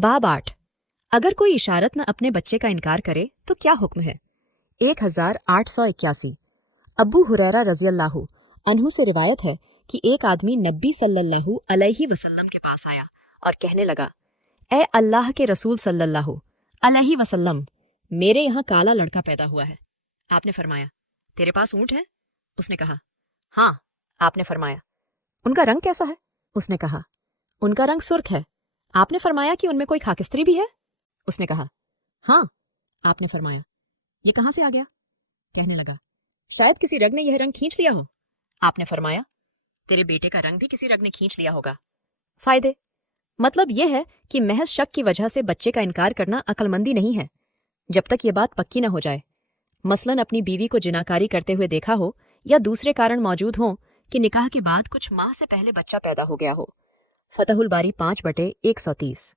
बाब 8। अगर कोई इशारत न अपने बच्चे का इनकार करे तो क्या हुक्म है? 1881। अब्बू हुरैरा रज़ियल्लाहु अन्हु से रिवायत है कि एक आदमी नबी सल्लल्लाहु अलैहि वसल्लम के पास आया और कहने लगा, ए अल्लाह के रसूल सल्लल्लाहु अलैहि वसल्लम, मेरे यहाँ काला लड़का पैदा हुआ है। आपने फरमाया, तेरे पास ऊँट है? उसने कहा, हाँ। आपने फरमाया, उनका रंग कैसा है? उसने कहा, उनका रंग सुर्ख है। आपने फरमाया कि उनमें कोई खाकिस्त्री भी है? उसने कहा, हाँ। आपने फरमाया, ये कहाँ से आ गया? कहने लगा, शायद किसी रग ने यह रंग खींच लिया हो। आपने फरमाया, तेरे बेटे का रंग भी किसी रग ने खींच लिया होगा। फायदे मतलब यह है कि महज शक की वजह से बच्चे का इनकार करना अक्लमंदी नहीं है, जब तक ये बात पक्की न हो जाए। मसलन अपनी बीवी को जिनाकारी करते हुए देखा हो या दूसरे कारण मौजूद हों कि निकाह के बाद कुछ माह से पहले बच्चा पैदा हो गया हो। फतहुल बारी 5/130।